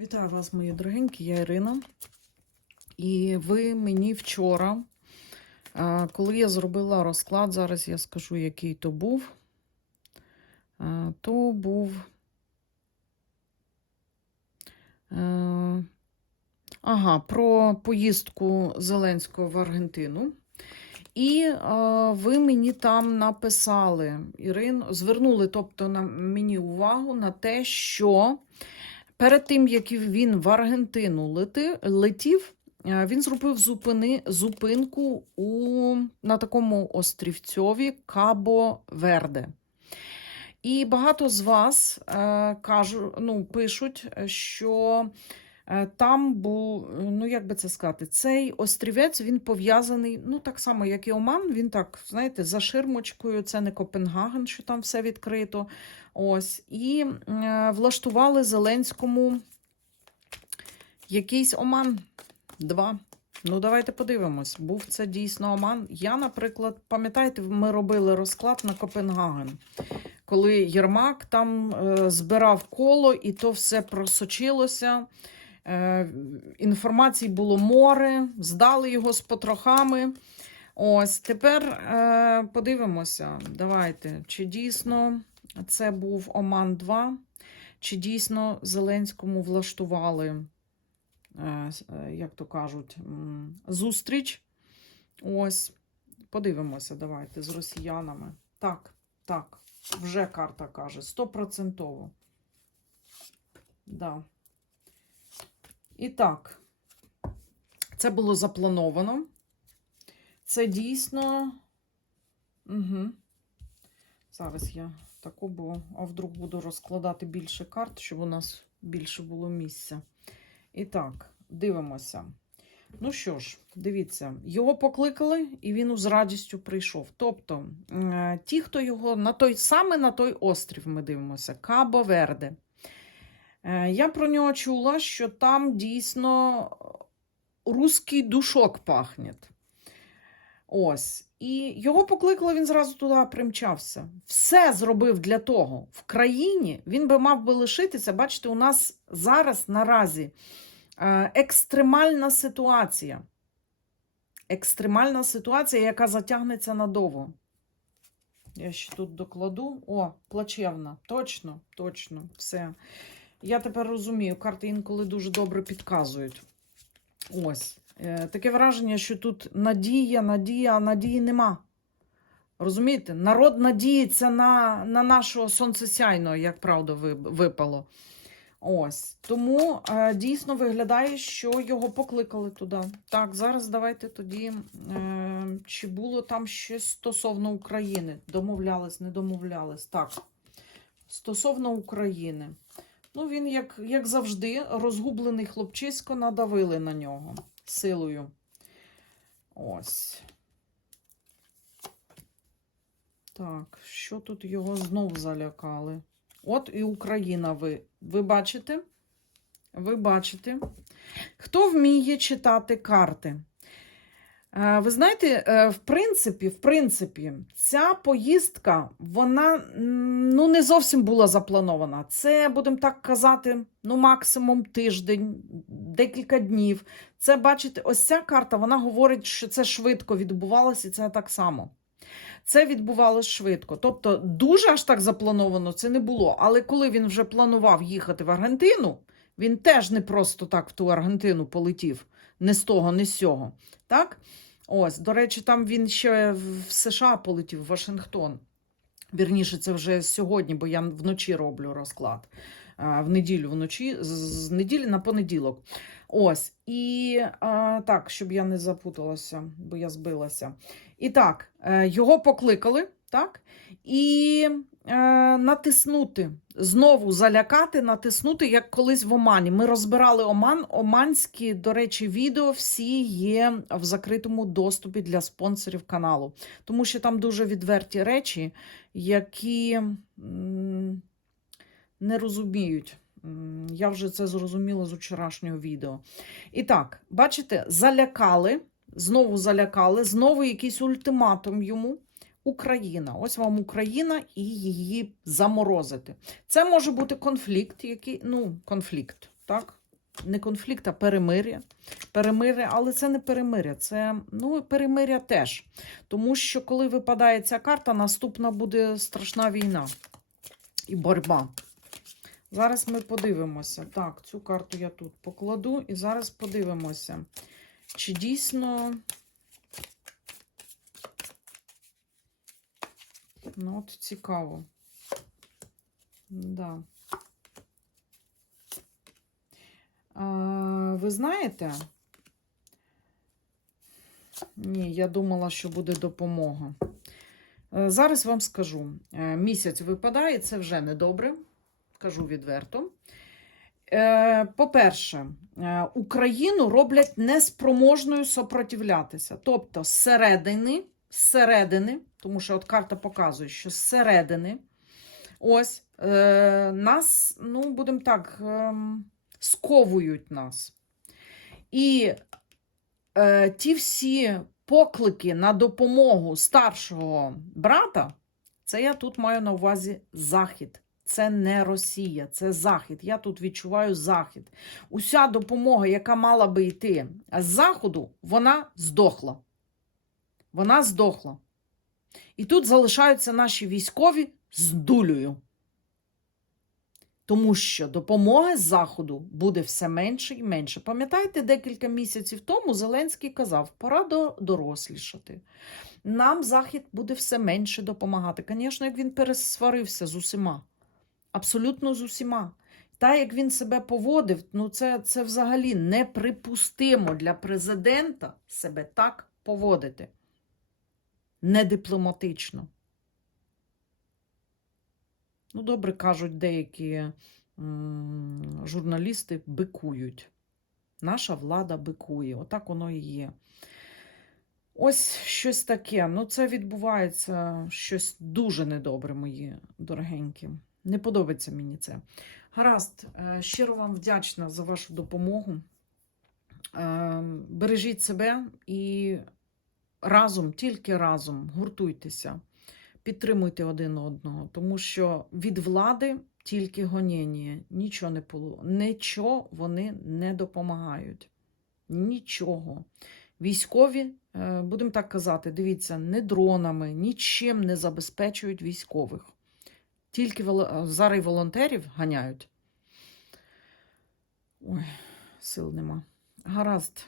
Вітаю вас, мої дорогенькі, я Ірина. І ви мені вчора, е, коли я зробила розклад, зараз я скажу, який то був. Е, То був. е, Ага, про поїздку Зеленського в Аргентину. І ви мені там написали, Ірин, звернули тобто, на мені увагу на те, що перед тим, як він в Аргентину летів, е, він зробив зупини, зупинку у, на такому острівцьові Кабо Верде. І багато з вас е, кажу, ну, пишуть, що е, там був, ну як би це сказати, цей острівець він пов'язаний, ну так само, як і Оман, він так, знаєте, за ширмочкою, це не Копенгаген, що там все відкрито. Ось. І е, влаштували Зеленському якийсь Оман. Два. Ну, давайте подивимось, був це дійсно Оман. Я, наприклад, пам'ятаєте, ми робили розклад на Копенгаген, коли Єрмак там е, збирав коло, і то все просочилося. Е, інформації було море, здали його з потрохами. Ось тепер е, подивимося. Давайте, чи дійсно це був Оман 2, чи дійсно Зеленському влаштували, е, е, як то кажуть, зустріч. Ось, подивимося, давайте з росіянами. Так, так, вже карта каже, стопроцентово. Да. І так, це було заплановано. Це дійсно. Угу. Зараз я таку, бо а вдруг буду розкладати більше карт, щоб у нас більше було місця. І так, дивимося. Ну що ж, дивіться, його покликали, і він з радістю прийшов. Тобто, е, ті, хто його на той саме на той острів, ми дивимося, Кабо Верде. Е, Я про нього чула, що там дійсно руський душок пахне. Ось. І його покликали, він зразу туди примчався. Все зробив для того. В країні він би мав би лишитися. Бачите, у нас зараз наразі е, екстремальна ситуація. Екстремальна ситуація, яка затягнеться надовго. Я ще тут докладу. О, плачевна. Точно, точно, все. Я тепер розумію, карти інколи дуже добре підказують. Ось. Е, Таке враження, що тут надія, надія, а надії нема. Розумієте? Народ надіється на, на нашого сонцесяйного, як правда випало. Ось. Тому е, дійсно виглядає, що його покликали туди. Так, зараз давайте тоді, е, чи було там щось стосовно України? Домовлялись, не домовлялись. Так. Стосовно України. Ну, він, як, як завжди, розгублений хлопчисько, надавили на нього силою. Ось. Так, що тут його знов залякали? От і Україна ви. Ви бачите? Ви бачите? Хто вміє читати карти? Е, Ви знаєте, е, в принципі, в принципі, ця поїздка, вона ну, не зовсім була запланована. Це, будемо так казати, ну, максимум тиждень, декілька днів. Це, бачите, ось ця карта, вона говорить, що це швидко відбувалося, і це так само. Це відбувалося швидко. Тобто, дуже аж так заплановано це не було. Але коли він вже планував їхати в Аргентину, він теж не просто так в ту Аргентину полетів, не з того, не з сього. Так? Ось, до речі, там він ще в США полетів, в Вашингтон. Вірніше, це вже сьогодні, бо я вночі роблю розклад. В неділю вночі, з- з неділі на понеділок. Ось. І а, так, щоб я не запуталася, бо я збилася. І так, е, його покликали, так? І е, натиснути, знову залякати, натиснути, як колись в Омані. Ми розбирали Оман. Оманські, до речі, відео всі є в закритому доступі для спонсорів каналу. Тому що там дуже відверті речі, які м, не розуміють. Я вже це зрозуміла з вчорашнього відео. І так, бачите, залякали, знову залякали, знову якийсь ультиматум йому. Україна. Ось вам Україна і її заморозити. Це може бути конфлікт, який, ну, конфлікт, так? Не конфлікт, а перемир'я. Перемир'я, але це не перемир'я, це ну, перемир'я теж. Тому що коли випадає ця карта, наступна буде страшна війна і боротьба. Зараз ми подивимося. Так, цю карту я тут покладу, і зараз подивимося, чи дійсно. Ну, от цікаво. Да. А, ви знаєте? Ні, я думала, що буде допомога. Е, Зараз вам скажу. Е, Місяць випадає, це вже недобре, кажу відверто. Е, По-перше, е, Україну роблять неспроможною сопротивлятися. Тобто, зсередини, зсередини, тому що от карта показує, що зсередини, ось, е, нас, ну, будемо так, ем, сковують нас. І ті всі поклики на допомогу старшого брата, це я тут маю на увазі Захід. Це не Росія, це Захід. Я тут відчуваю Захід. Уся допомога, яка мала би йти з Заходу, вона здохла. Вона здохла. І тут залишаються наші військові з дулею. Тому що допомоги з Заходу буде все менше і менше. Пам'ятаєте, декілька місяців тому Зеленський казав, пора до- дорослішати. Нам Захід буде все менше допомагати. Звісно, як він пересварився з усіма. Абсолютно з усіма. Та, як він себе поводив, ну це, це взагалі неприпустимо для президента себе так поводити. Недипломатично. Ну, добре кажуть, деякі м, журналісти бикують. Наша влада бикує. Отак воно і є. Ось щось таке. Ну, це відбувається щось дуже недобре, мої дорогенькі. Не подобається мені це. Гаразд, е, щиро вам вдячна за вашу допомогу. Е, Бережіть себе і разом, тільки разом гуртуйтеся, підтримуйте один одного, тому що від влади тільки гоніння, нічого не полу... нічого вони не допомагають. Нічого. Військові, е, будемо так казати, дивіться, не дронами, нічим не забезпечують військових. Тільки зараз волонтерів ганяють. Ой, сил нема. Гаразд,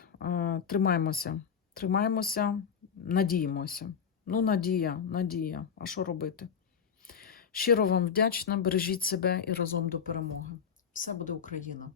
тримаємося. Тримаємося, надіємося. Ну, надія, надія. А що робити? Щиро вам вдячна, бережіть себе і разом до перемоги. Все буде Україна!